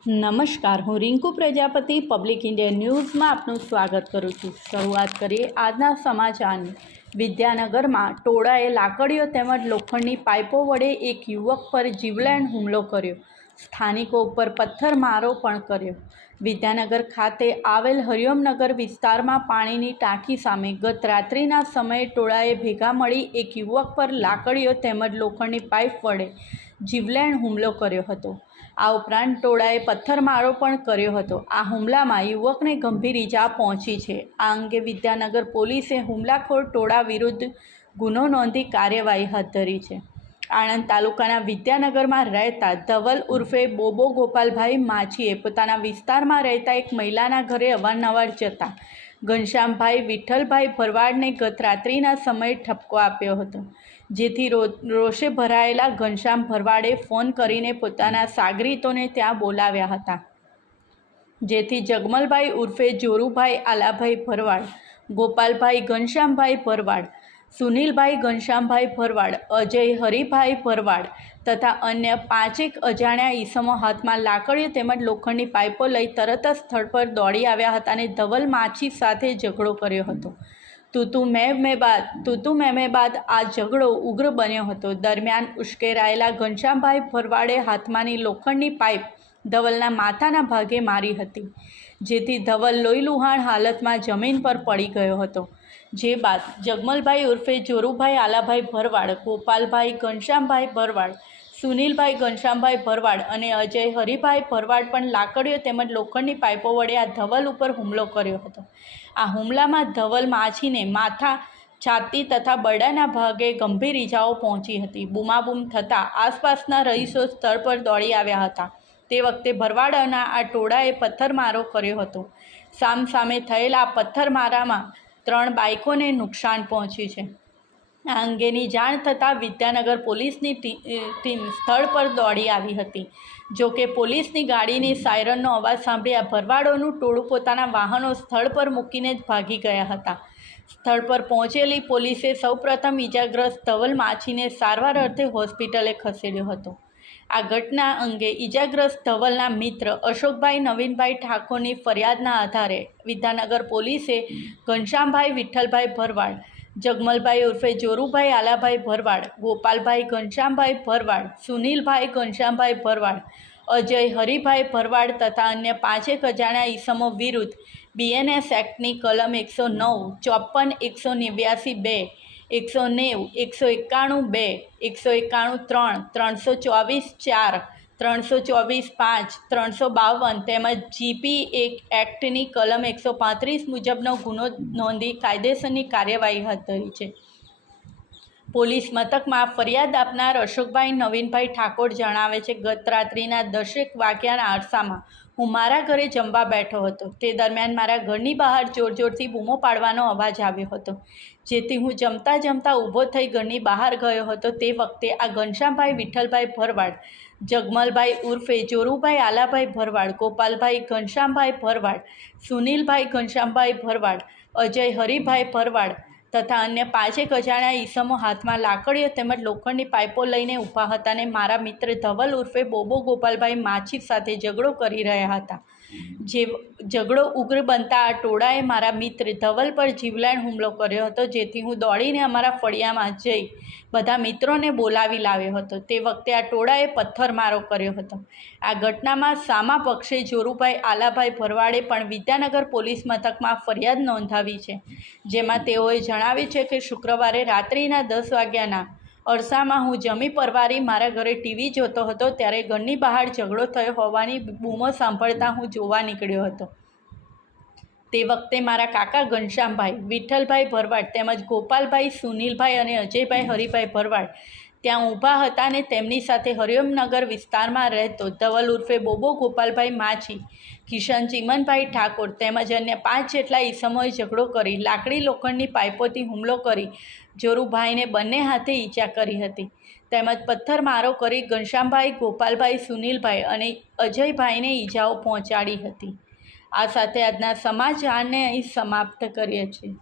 નમસ્કાર, હું Rinku Prajapati public India ન્યૂઝમાં આપનું સ્વાગત કરું છું। શરૂઆત કરીએ આજના સમાચારની। વિદ્યાનગરમાં ટોળાએ લાકડીઓ તેમજ લોખંડની પાઇપો વડે એક યુવક પર જીવલેણ હુમલો કર્યો, સ્થાનિકો ઉપર પથ્થરમારો પણ કર્યો। વિદ્યાનગર ખાતે આવેલ હરિઓમનગર વિસ્તારમાં પાણીની ટાંકી સામે ગત રાત્રિના સમયે ટોળાએ ભેગા મળી એક યુવક પર લાકડીઓ તેમજ લોખંડની પાઇપ વડે જીવલેણ હુમલો કર્યો હતો। આ ઉપરાંત ટોળાએ પથ્થરમારો પણ કર્યો હતો। આ હુમલામાં યુવકને ગંભીર ઈજા પહોંચી છે। આ અંગે વિદ્યાનગર પોલીસે હુમલાખોર ટોળા વિરુદ્ધ ગુનો નોંધી કાર્યવાહી હાથ ધરી છે। આણંદ તાલુકાના વિદ્યાનગરમાં રહેતા ધવલ ઉર્ફે બોબો ગોપાલભાઈ માછીએ પોતાના વિસ્તારમાં રહેતા એક મહિલાના ઘરે અવારનવાર જતા ઘનશ્યામભાઈ વિઠ્ઠલભાઈ ભરવાડને ગત રાત્રિના સમયે ઠપકો આપ્યો હતો, જેથી રોષે ભરાયેલા ઘનશ્યામ ભરવાડે ફોન કરીને પોતાના સાગરીતોને ત્યાં બોલાવ્યા હતા, જેથી જગમલભાઈ ઉર્ફે જોરુભાઈ આલાભાઈ ભરવાડ, ગોપાલભાઈ ઘનશ્યામભાઈ ભરવાડ, સુનિલભાઈ ઘનશ્યામભાઈ ભરવાડ, અજય હરિભાઈ ભરવાડ તથા અન્ય 5 અજાણ્યા ઈસમો હાથમાં લાકડીઓ તેમજ લોખંડની પાઇપો લઈ તરત જ સ્થળ પર દોડી આવ્યા હતા અને ધવલ માછી સાથે ઝઘડો કર્યો હતો। તૂતુ મેમે બાદ આ ઝઘડો ઉગ્ર બન્યો હતો। દરમિયાન ઉશ્કેરાયેલા ઘનશ્યામભાઈ ભરવાડે હાથમાંની લોખંડની પાઇપ ધવલના માથાના ભાગે મારી હતી, જેથી ધવલ લોહીલુહાણ હાલતમાં જમીન પર પડી ગયો હતો। જે બાદ જગમલભાઈ ઉર્ફે જોરુભાઈ આલાભાઈ ભરવાડ, ગોપાલભાઈ ઘનશ્યામભાઈ ભરવાડ, સુનિલભાઈ ઘનશ્યામભાઈ ભરવાડ અને અજય હરિભાઈ ભરવાડ પણ લાકડીઓ તેમજ લોખંડની પાઇપો વડે આ ધવલ ઉપર હુમલો કર્યો હતો। આ હુમલામાં ધવલ માછીને માથા, છાતી તથા બરડાના ભાગે ગંભીર ઈજાઓ પહોંચી હતી। બૂમાબૂમ થતાં આસપાસના રહીશો સ્થળ પર દોડી આવ્યા હતા। તે વખતે ભરવાડના આ ટોળાએ પથ્થરમારો કર્યો હતો। સામસામે થયેલા પથ્થરમારામાં 3 બાઇકોને નુકસાન પહોંચ્યું છે। આ અંગેની જાણ થતાં વિદ્યાનગર પોલીસની ટીમ સ્થળ પર દોડી આવી હતી। જોકે પોલીસની ગાડીની સાયરનનો અવાજ સાંભળી આ ભરવાડોનું ટોળું પોતાના વાહનો સ્થળ પર મૂકીને જ ભાગી ગયા હતા। સ્થળ પર પહોંચેલી પોલીસે સૌપ્રથમ ઈજાગ્રસ્ત ધવલ માછીને સારવાર અર્થે હોસ્પિટલે ખસેડ્યો હતો। આ ઘટના અંગે ઈજાગ્રસ્ત ધવલના મિત્ર અશોકભાઈ નવીનભાઈ ઠાકોરની ફરિયાદના આધારે વિદ્યાનગર પોલીસે ઘનશ્યામભાઈ વિઠ્ઠલભાઈ ભરવાડ, જગમલભાઈ ઉર્ફે જોરુભાઈ આલાભાઈ ભરવાડ, ગોપાલભાઈ ઘનશ્યામભાઈ ભરવાડ, સુનિલભાઈ ઘનશ્યામભાઈ ભરવાડ, અજય હરિભાઈ ભરવાડ તથા અન્ય 5 અજાણ્યા ઈસમો વિરુદ્ધ BNS એક્ટની કલમ 109, 54, 190, 190, 191, 2, 191, 3, 324, 4, 324, 5, 352 તેમજ GP એક્ટની કલમ 135 મુજબનો ગુનો નોંધી કાયદેસરની કાર્યવાહી હાથ ધરી છે। પોલીસ મથકમાં ફરિયાદ આપનાર અશોકભાઈ નવીનભાઈ ઠાકોર જણાવે છે, ગત રાત્રિના 10 વાગ્યાના અરસામાં હું મારા ઘરે જમવા બેઠો હતો। તે દરમિયાન મારા ઘરની બહાર જોરથી બૂમો પાડવાનો અવાજ આવ્યો હતો, જેથી હું જમતા ઊભો થઈ ઘરની બહાર ગયો હતો। તે વખતે આ ઘનશ્યામભાઈ વિઠ્ઠલભાઈ ભરવાડ, જગમલભાઈ ઉર્ફે જોરુભાઈ આલાભાઈ ભરવાડ, ગોપાલભાઈ ઘનશ્યામભાઈ ભરવાડ, સુનિલભાઈ ઘનશ્યામભાઈ ભરવાડ, અજય હરિભાઈ ભરવાડ તથા અન્ય 5 અજાણ્યા ઈસમો હાથમાં લાકડીઓ તેમજ લોખંડની પાઇપો લઈને ઊભા હતા અને મારા મિત્ર ધવલ ઉર્ફે બોબો ગોપાલભાઈ માછી સાથે ઝઘડો કરી રહ્યા હતા। જે ઝઘડો ઉગ્ર બનતા આ ટોળાએ મારા મિત્ર ધવલ પર જીવલેણ હુમલો કર્યો હતો, જેથી હું દોડીને અમારા ફળિયામાં જઈ બધા મિત્રોને બોલાવી લાવ્યો હતો। તે વખતે આ ટોળાએ પથ્થરમારો કર્યો હતો। આ ઘટનામાં સામા પક્ષે જોરુભાઈ આલાભાઈ ભરવાડે પણ વિદ્યાનગર પોલીસ મથકમાં ફરિયાદ નોંધાવી છે, જેમાં તેઓએ જણાવ્યું છે કે શુક્રવારે રાત્રિના 10 વાગ્યાના અરસામાં હું જમી પરવારી મારા ઘરે ટીવી જોતો હતો, ત્યારે ઘરની બહાર ઝઘડો થયો હોવાની બૂમો સાંભળતા હું જોવા નીકળ્યો હતો। તે વખતે મારા કાકા ઘનશ્યામભાઈ વિઠ્ઠલભાઈ ભરવાડ તેમજ ગોપાલભાઈ, સુનિલભાઈ અને અજયભાઈ હરિભાઈ ભરવાડ ત્યાં ઊભા હતા અને તેમની સાથે હરિઓમનગર વિસ્તારમાં રહેતો ધવલ ઉર્ફે બોબો ગોપાલભાઈ માછી, કિશન ચીમનભાઈ ઠાકોર તેમજ અન્ય 5 જેટલા ઈસમોએ ઝઘડો કરી લાકડી લોખંડની પાઇપોથી હુમલો કરી જોરુભાઈને બંને હાથે ઈજા કરી હતી, તેમજ પથ્થરમારો કરી ઘનશ્યામભાઈ, ગોપાલભાઈ, સુનિલભાઈ અને અજયભાઈને ઈજાઓ પહોંચાડી હતી। આ સાથે આજના સમાચારને અહીં સમાપ્ત કરીએ છીએ।